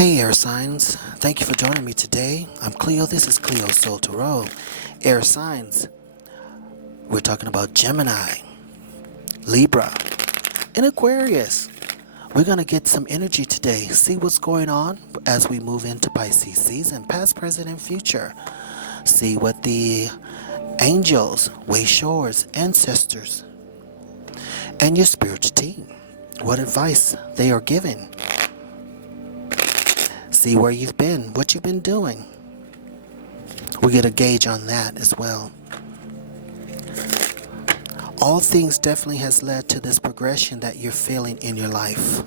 Hey air signs, thank you for joining me today. I'm Cleo, this is Cleo Soul Tarot. Air signs, we're talking about Gemini, Libra, and Aquarius. We're going to get some energy today, see what's going on as we move into Pisces season, past, present, and future. See what the angels, way shores, ancestors, and your spiritual team, what advice they are giving. See where you've been, what you've been doing. We get a gauge on that as well. All things definitely has led to this progression that you're feeling in your life.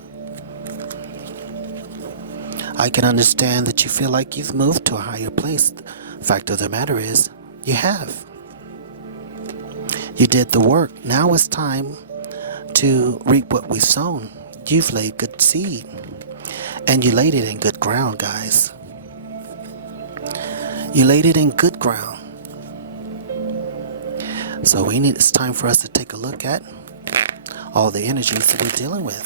I can understand that you feel like you've moved to a higher place. The fact of the matter is, you have. You did the work. Now it's time to reap what we've sown. You've laid good seed. And you laid it in good ground, guys. You laid it in good ground. So it's time for us to take a look at all the energies that we're dealing with.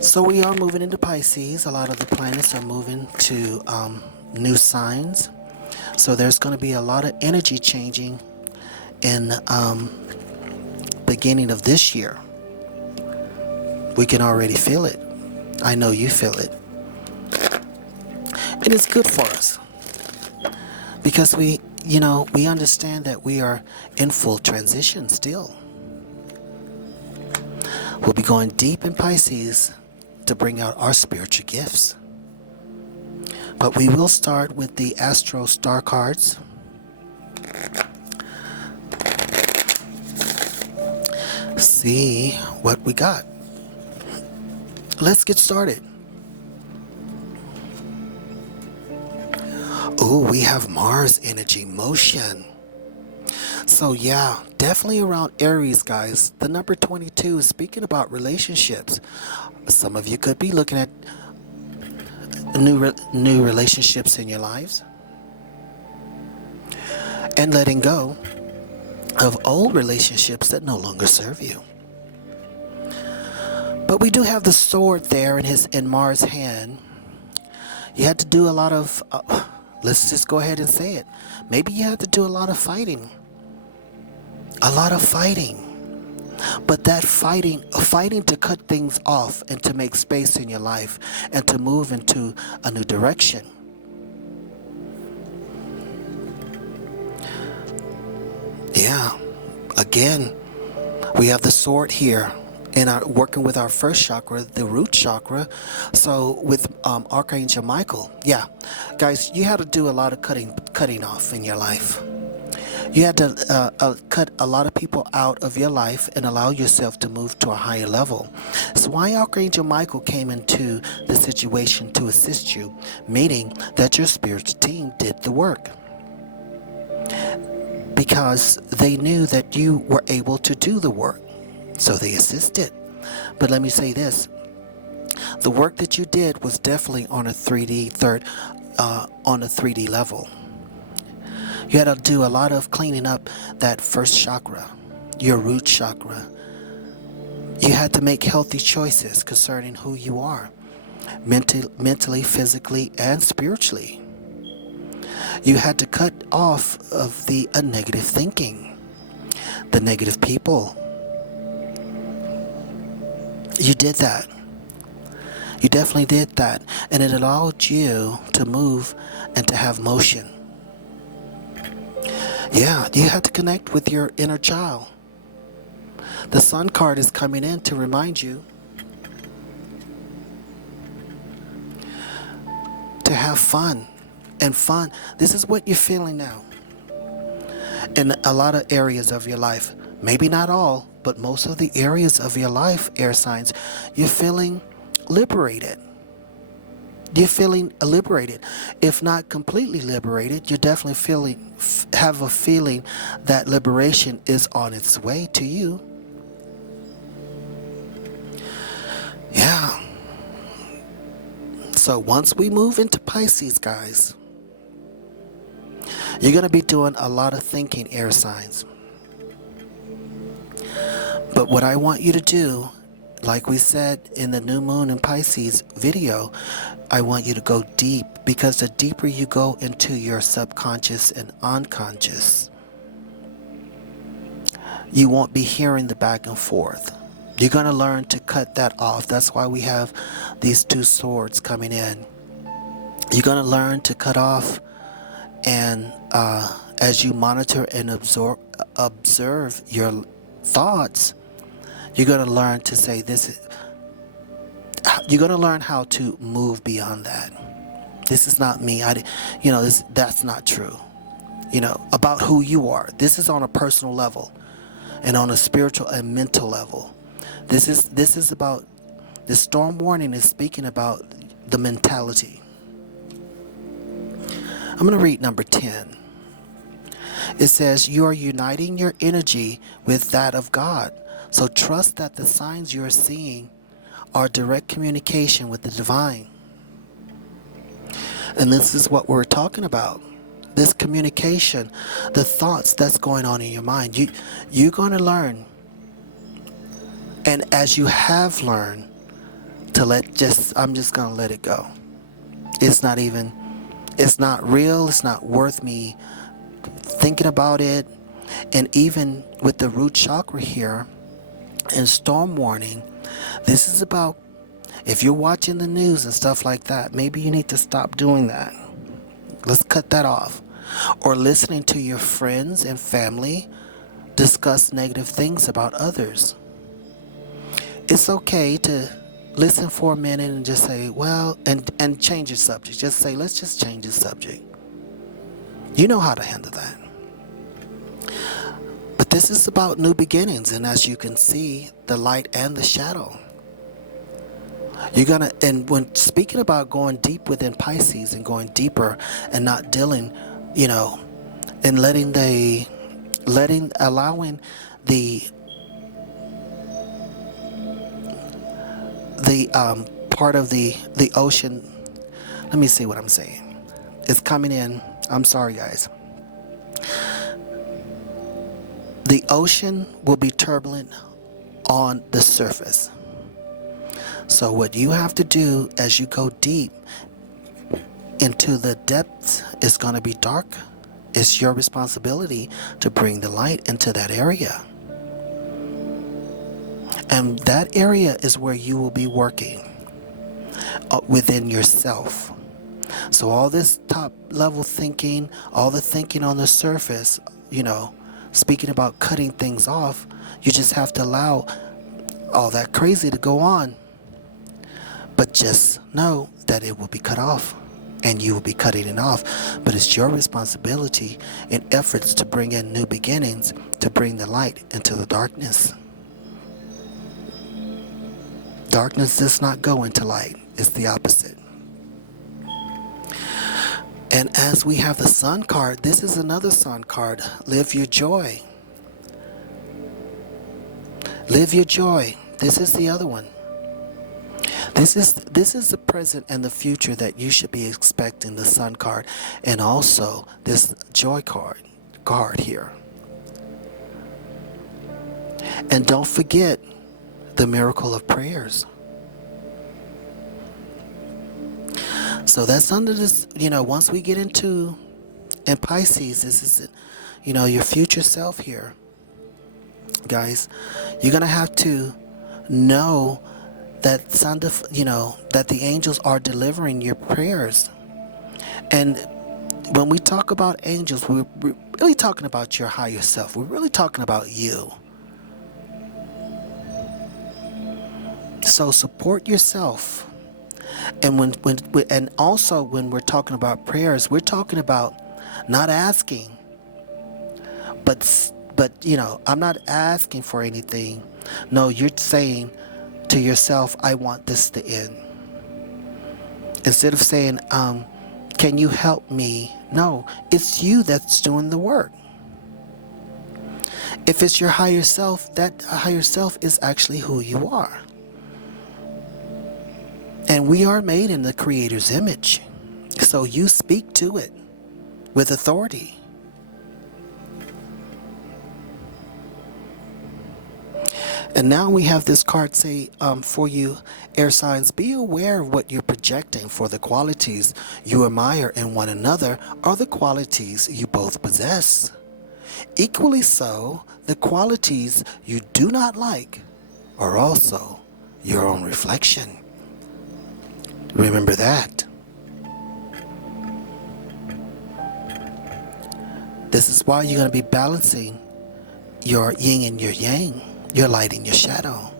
So we are moving into Pisces. A lot of the planets are moving to new signs. So there's going to be a lot of energy changing in beginning of this year. We can already feel it. I know you feel it. And it's good for us. Because we understand that we are in full transition still. We'll be going deep in Pisces to bring out our spiritual gifts. But we will start with the Astro Star cards. See what we got. Let's get started. Oh, we have Mars energy motion. So yeah, definitely around Aries, guys. The number 22 is speaking about relationships. Some of you could be looking at new relationships in your lives. And letting go of old relationships that no longer serve you. But we do have the sword there in Mars' hand. You had to do a lot of, let's just go ahead and say it. Maybe you had to do a lot of fighting. A lot of fighting. But that fighting to cut things off and to make space in your life and to move into a new direction. Yeah. Again, we have the sword here. And working with our first chakra, the root chakra. So with Archangel Michael, yeah, guys, you had to do a lot of cutting off in your life. You had to cut a lot of people out of your life and allow yourself to move to a higher level. So why Archangel Michael came into the situation to assist you, meaning that your spiritual team did the work. Because they knew that you were able to do the work. So they assisted. But let me say this. The work that you did was definitely on a 3D level. You had to do a lot of cleaning up that first chakra, your root chakra. You had to make healthy choices concerning who you are, mentally, physically, and spiritually. You had to cut off of the negative thinking, the negative people. You did that. You definitely did that. And it allowed you to move and to have motion. Yeah, you had to connect with your inner child. The Sun card is coming in to remind you to have fun. And fun, this is what you're feeling now. In a lot of areas of your life. Maybe not all, but most of the areas of your life, air signs, you're feeling liberated. You're feeling liberated. If not completely liberated, you're definitely have a feeling that liberation is on its way to you. Yeah. So once we move into Pisces, guys, you're going to be doing a lot of thinking, air signs. But what I want you to do like we said in the new moon in Pisces video, I want you to go deep, because the deeper you go into your subconscious and unconscious, you won't be hearing the back and forth. You're going to learn to cut that off. That's why we have these two swords coming in. You're going to learn to cut off, and as you monitor and observe your thoughts, you're going to learn to say this. You're going to learn how to move beyond that. This is not me. That's not true. About who you are. This is on a personal level, and on a spiritual and mental level. This is about, the storm warning is speaking about the mentality. I'm going to read number 10. It says, you are uniting your energy with that of God. So trust that the signs you are seeing are direct communication with the divine. And this is what we're talking about. This communication, the thoughts that's going on in your mind. You're going to learn. And as you have learned to I'm just going to let it go. It's not real. It's not worth me thinking about it. And even with the root chakra here and storm warning, this is about, if you're watching the news and stuff like that, maybe you need to stop doing that. Let's cut that off. Or listening to your friends and family discuss negative things about others. It's okay to listen for a minute and just say, well, and change your subject. Just say, let's just change the subject. You know how to handle that. But this is about new beginnings, and as you can see, the light and the shadow. And when speaking about going deep within Pisces and going deeper and not dealing, and allowing the part of the ocean. Let me see what I'm saying. It's coming in. I'm sorry, guys. The ocean will be turbulent on the surface. So what you have to do as you go deep into the depths is going to be dark. It's your responsibility to bring the light into that area. And that area is where you will be working within yourself. So all this top level thinking, all the thinking on the surface, speaking about cutting things off, you just have to allow all that crazy to go on. But just know that it will be cut off, and you will be cutting it off. But it's your responsibility in efforts to bring in new beginnings, to bring the light into the darkness. Darkness does not go into light. It's the opposite. And as we have the Sun card, this is another Sun card. Live your joy. Live your joy. This is the other one. This is the present and the future that you should be expecting, the Sun card, and also this Joy card here. And don't forget the miracle of prayers. So that's under this, once we get into, in Pisces, this is, your future self here. Guys, you're going to have to know that that the angels are delivering your prayers. And when we talk about angels, we're really talking about your higher self. We're really talking about you. So support yourself. And and also when we're talking about prayers, we're talking about not asking, but I'm not asking for anything. No, you're saying to yourself, I want this to end. Instead of saying, can you help me? No, it's you that's doing the work. If it's your higher self, that higher self is actually who you are. And we are made in the Creator's image. So you speak to it with authority. And now we have this card say for you, air signs, be aware of what you're projecting, for the qualities you admire in one another are the qualities you both possess. Equally so, the qualities you do not like are also your own reflection. Remember that. This is why you're going to be balancing your yin and your yang, your light and your shadow.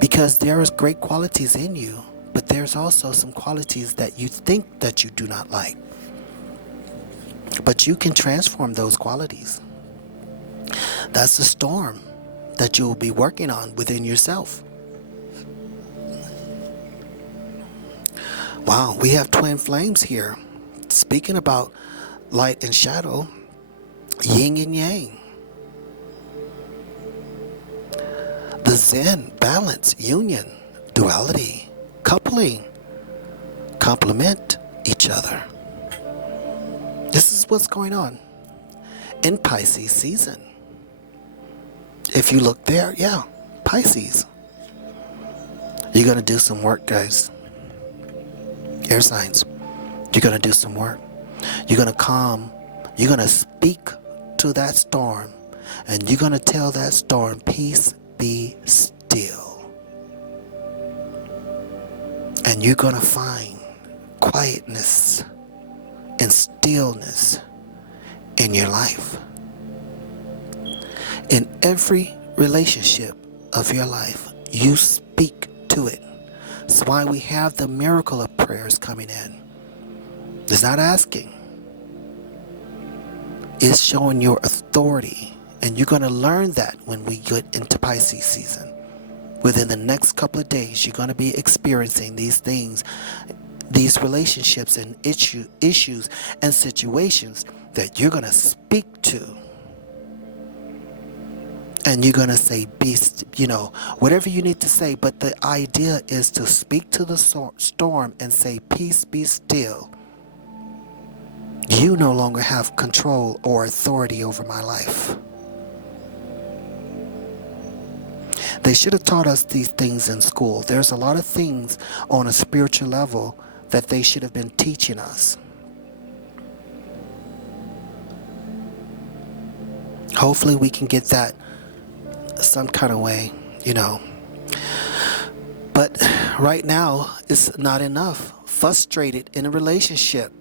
Because there is great qualities in you, but there's also some qualities that you think that you do not like. But you can transform those qualities. That's the storm that you will be working on within yourself. Wow, we have twin flames here. Speaking about light and shadow, yin and yang. The Zen, balance, union, duality, coupling, complement each other. This is what's going on in Pisces season. If you look there, yeah, Pisces. You're going to do some work, guys. Air signs. You're going to do some work. You're going to calm. You're going to speak to that storm. And you're going to tell that storm, peace, be still. And you're going to find quietness and stillness in your life. In every relationship of your life, you speak to it. That's why we have the miracle of prayers coming in. It's not asking. It's showing your authority. And you're going to learn that when we get into Pisces season. Within the next couple of days, you're going to be experiencing these things, these relationships and issues and situations that you're going to speak to. And you're going to say, whatever you need to say. But the idea is to speak to the storm and say, peace, be still. You no longer have control or authority over my life. They should have taught us these things in school. There's a lot of things on a spiritual level that they should have been teaching us. Hopefully we can get that some kind of way, But right now, it's not enough. Frustrated in a relationship,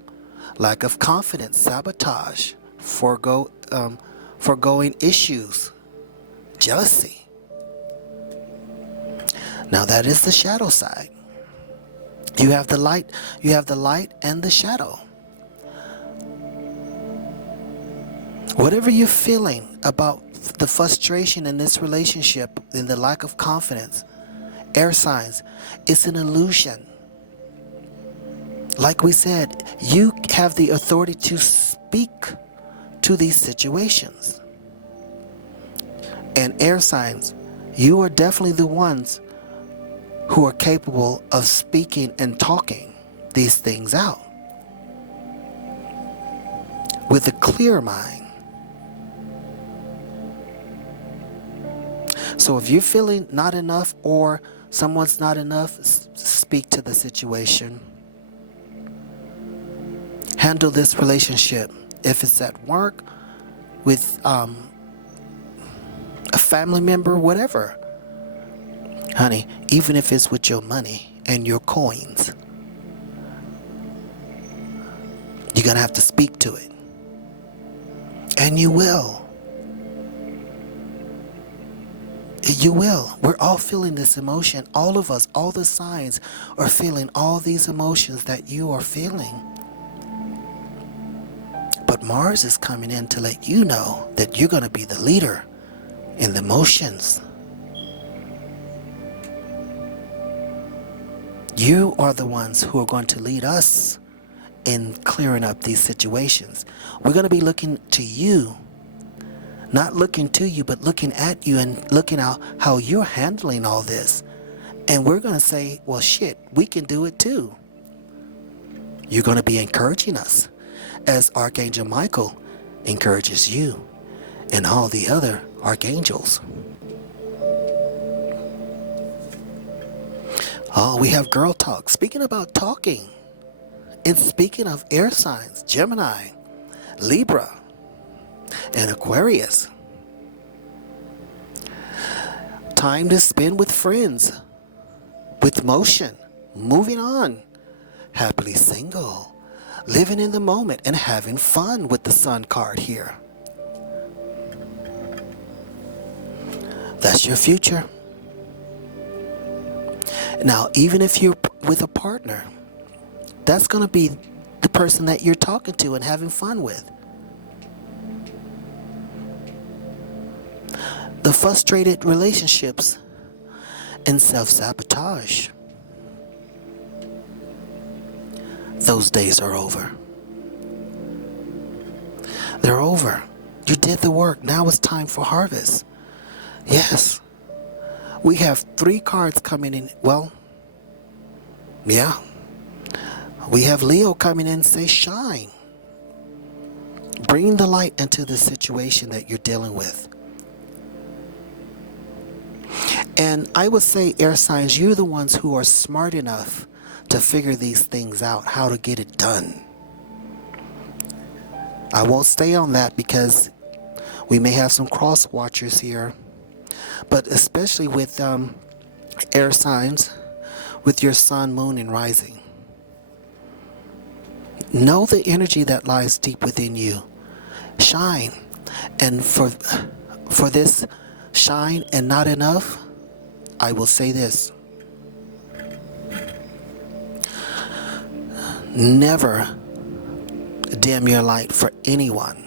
lack of confidence, sabotage, foregoing issues, jealousy. Now that is the shadow side. You have the light and the shadow. Whatever you're feeling about the frustration in this relationship, in the lack of confidence, air signs, it's an illusion. Like we said, you have the authority to speak to these situations. And air signs, you are definitely the ones who are capable of speaking and talking these things out with a clear mind. So if you're feeling not enough or someone's not enough, speak to the situation. Handle this relationship. If it's at work, with a family member, whatever. Honey, even if it's with your money and your coins, you're going to have to speak to it. And you will. You will. We're all feeling this emotion. All of us, all the signs are feeling all these emotions that you are feeling. But Mars is coming in to let you know that you're going to be the leader in the emotions. You are the ones who are going to lead us in clearing up these situations. We're going to be looking to you. Not looking to you, but looking at you and looking at how you're handling all this. And we're going to say, well, shit, we can do it too. You're going to be encouraging us as Archangel Michael encourages you and all the other archangels. Oh, we have girl talk. Speaking about talking, and speaking of air signs, Gemini, Libra, and Aquarius. Time to spend with friends, with motion, moving on, happily single, living in the moment, and having fun with the Sun card here. That's your future. Now, even if you're with a partner, that's going to be the person that you're talking to and having fun with. The frustrated relationships and self-sabotage, those days are over. They're over. You did the work. Now it's time for harvest. Yes. We have 3 cards coming in. Well, yeah. We have Leo coming in and say shine. Bring the light into the situation that you're dealing with. And I would say, air signs, you're the ones who are smart enough to figure these things out, how to get it done. I won't stay on that because we may have some cross watchers here. But especially with air signs, with your sun, moon, and rising. Know the energy that lies deep within you. Shine. And for this shine and not enough, I will say this. Never dim your light for anyone.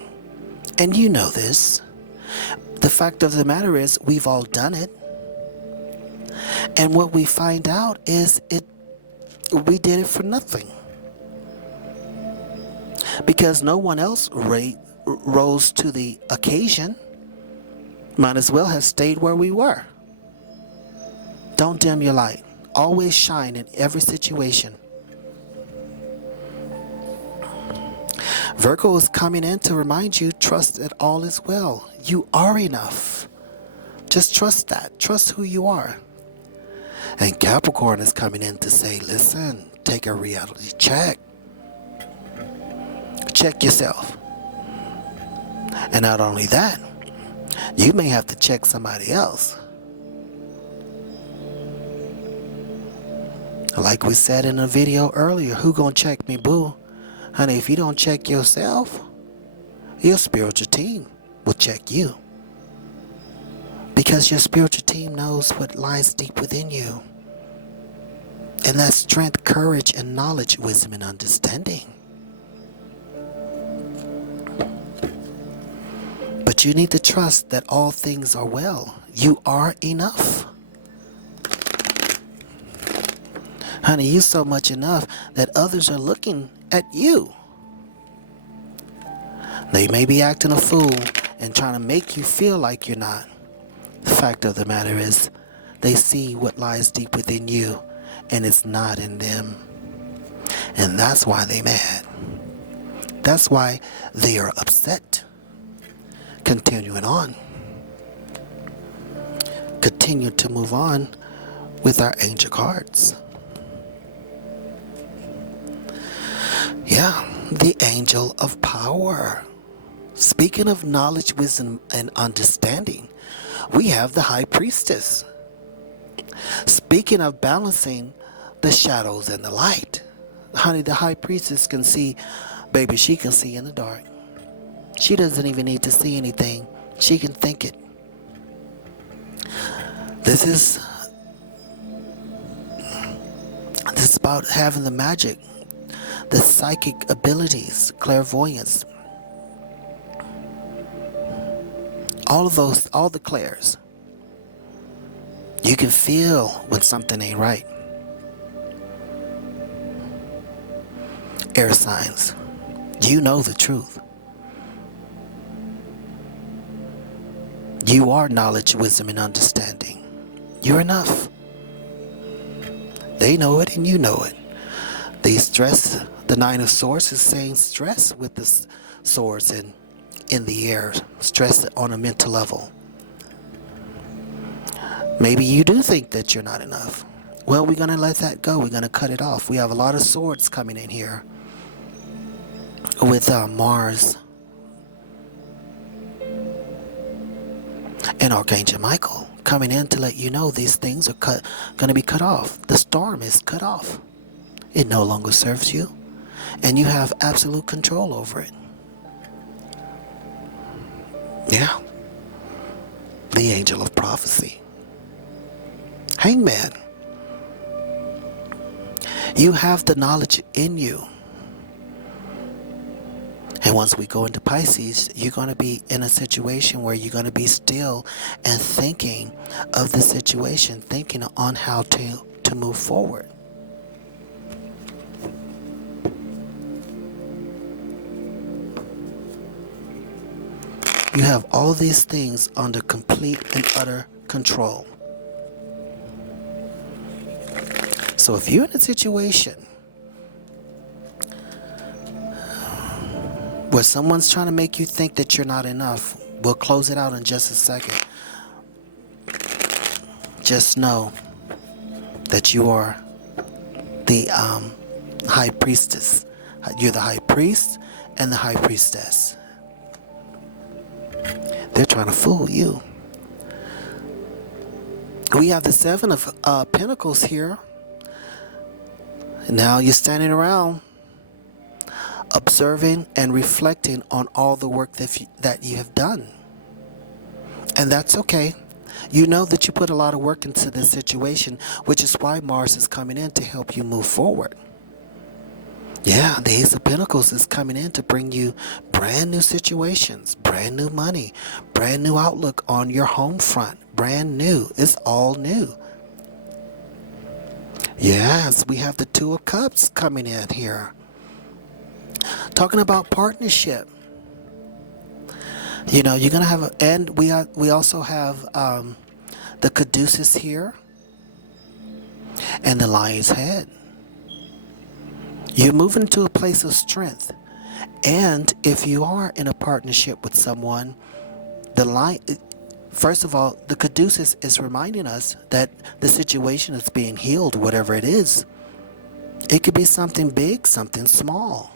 And you know this. The fact of the matter is, we've all done it. And what we find out is we did it for nothing. Because no one else rose to the occasion. Might as well have stayed where we were. Don't dim your light. Always shine in every situation. Virgo is coming in to remind you, trust that all is well. You are enough. Just trust that. Trust who you are. And Capricorn is coming in to say, listen, take a reality check. Check yourself. And not only that, you may have to check somebody else. Like we said in a video earlier, who gonna check me, boo? Honey, if you don't check yourself, your spiritual team will check you. Because your spiritual team knows what lies deep within you. And that's strength, courage, and knowledge, wisdom, and understanding. But you need to trust that all things are well. You are enough. Honey, you're so much enough that others are looking at you. They may be acting a fool and trying to make you feel like you're not. The fact of the matter is, they see what lies deep within you, and it's not in them. And that's why they're mad. That's why they are upset. Continuing on. Continue to move on with our angel cards. Yeah, the angel of power. Speaking of knowledge, wisdom, and understanding, we have the high priestess. Speaking of balancing the shadows and the light. Honey, the high priestess can see, baby, she can see in the dark. She doesn't even need to see anything. She can think it. This is about having the magic, the psychic abilities, clairvoyance. All of those, all the clairs. You can feel when something ain't right. Air signs. You know the truth. You are knowledge, wisdom, and understanding. You're enough. They know it and you know it. They stress, the Nine of Swords is saying stress with the swords in the air. Stress on a mental level. Maybe you do think that you're not enough. Well, we're going to let that go. We're going to cut it off. We have a lot of swords coming in here with Mars and Archangel Michael coming in to let you know these things are going to be cut off. The storm is cut off. It no longer serves you, and you have absolute control over it. Yeah. The angel of prophecy. Hangman. You have the knowledge in you. And once we go into Pisces, you're going to be in a situation where you're going to be still and thinking of the situation, thinking on how to move forward. You have all these things under complete and utter control. So if you're in a situation where someone's trying to make you think that you're not enough, we'll close it out in just a second. Just know that you are the high priestess. You're the high priest and the high priestess. They're trying to fool you. We have the Seven of Pentacles here. Now you're standing around observing and reflecting on all the work that you have done. And that's okay. You know that you put a lot of work into this situation, which is why Mars is coming in to help you move forward. Yeah, the Ace of Pentacles is coming in to bring you brand new situations, brand new money, brand new outlook on your home front. Brand new. It's all new. Yes, we have the Two of Cups coming in here. Talking about partnership. You know, you're going to have, and we also have the Caduceus here and the Lion's Head. You're moving to a place of strength. And if you are in a partnership with someone, first of all, the Caduceus is reminding us that the situation is being healed, whatever it is. It could be something big, something small.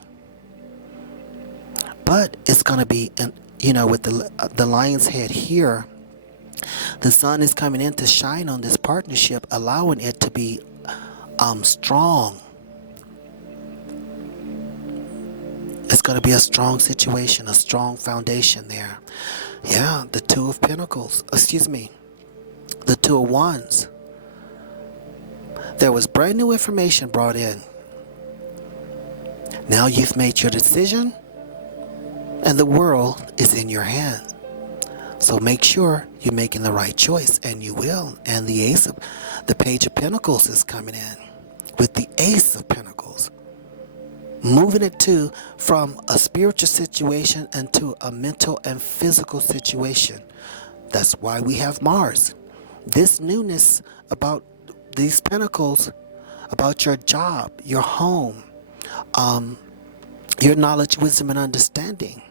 But it's going to be, with the Lion's Head here, the sun is coming in to shine on this partnership, allowing it to be strong. It's going to be a strong situation, a strong foundation there. Yeah, the Two of Pentacles, the Two of Wands. There was brand new information brought in. Now you've made your decision, and the world is in your hand. So make sure you're making the right choice, and you will. And the Page of Pentacles is coming in with the Ace of Pentacles. Moving it from a spiritual situation into a mental and physical situation. That's why we have Mars. This newness about these pentacles, about your job, your home, your knowledge, wisdom, and understanding.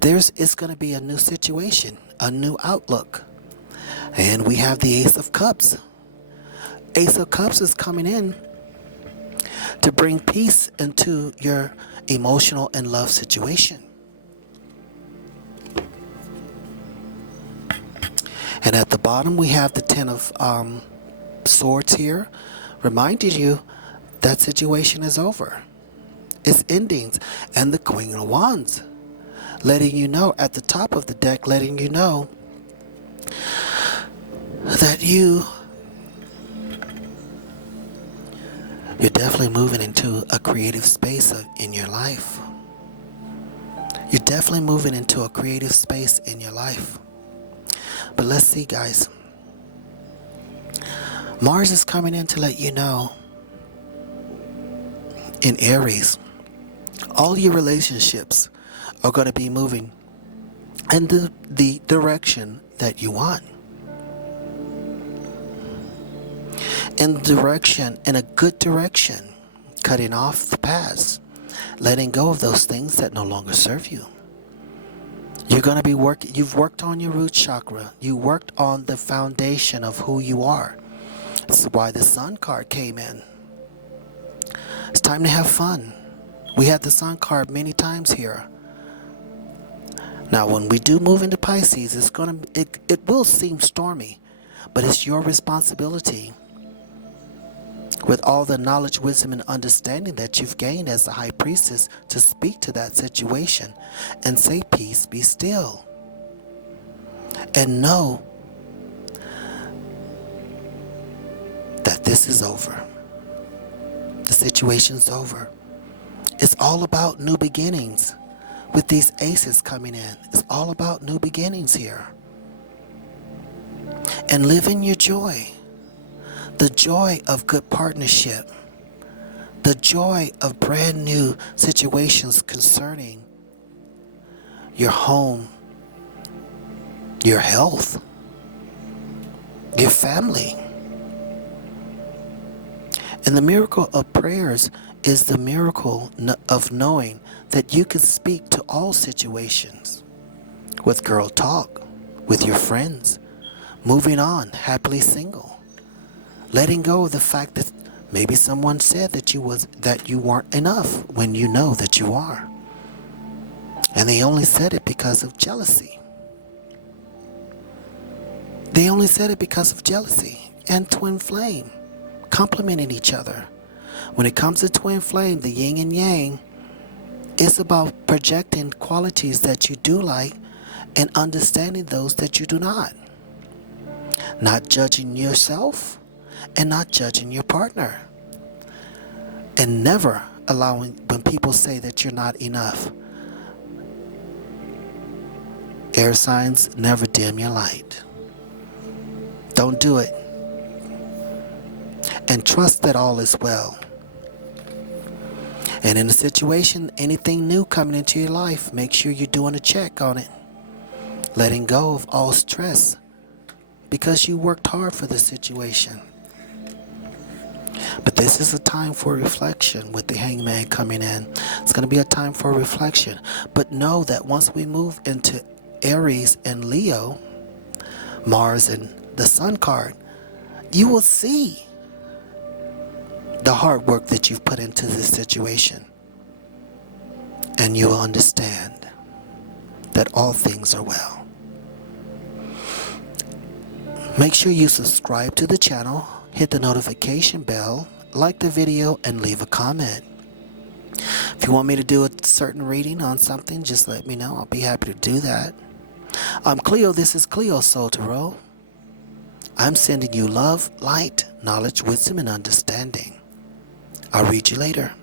It's going to be a new situation, a new outlook. And we have the Ace of Cups. Ace of Cups is coming in to bring peace into your emotional and love situation. And at the bottom we have the Ten of Swords here, reminding you that situation is over. It's endings. And the Queen of Wands, letting you know at the top of the deck, letting you know that you're definitely moving into a creative space in your life. You're definitely moving into a creative space in your life. But let's see, guys. Mars is coming in to let you know in Aries, all your relationships are going to be moving in the direction that you want. In a good direction, cutting off the past, letting go of those things that no longer serve you. You're going to be you've worked on your root chakra. You worked on the foundation of who you are. This is why the Sun card came in. It's time to have fun. We had the Sun card many times here. Now, when we do move into Pisces, it will seem stormy, but it's your responsibility, with all the knowledge, wisdom, and understanding that you've gained as the High Priestess, to speak to that situation and say, peace, be still. And know that this is over. The situation's over. It's all about new beginnings. With these aces coming in, it's all about new beginnings here. And live in your joy. The joy of good partnership. The joy of brand new situations concerning your home, your health, your family. And the miracle of prayers is the miracle of knowing that you can speak to all situations. With Girl Talk, with your friends, moving on, happily single. Letting go of the fact that maybe someone said that you weren't enough when you know that you are. And they only said it because of jealousy. They only said it because of jealousy. And twin flame, complementing each other. When it comes to twin flame, the yin and yang, it's about projecting qualities that you do like and understanding those that you do not. Not judging yourself and not judging your partner. And never allowing, when people say that you're not enough, air signs, never dim your light. Don't do it. And trust that all is well. And in a situation, anything new coming into your life, make sure you're doing a check on it. Letting go of all stress because you worked hard for the situation. But this is a time for reflection with the Hangman coming in. It's going to be a time for reflection. But know that once we move into Aries and Leo, Mars and the Sun card, you will see the hard work that you've put into this situation. And you will understand that all things are well. Make sure you subscribe to the channel, hit the notification bell, like the video, and leave a comment. If you want me to do a certain reading on something, just let me know. I'll be happy to do that. I'm Cleo. This is Cleo Soul Tarot. I'm sending you love, light, knowledge, wisdom, and understanding. I'll read you later.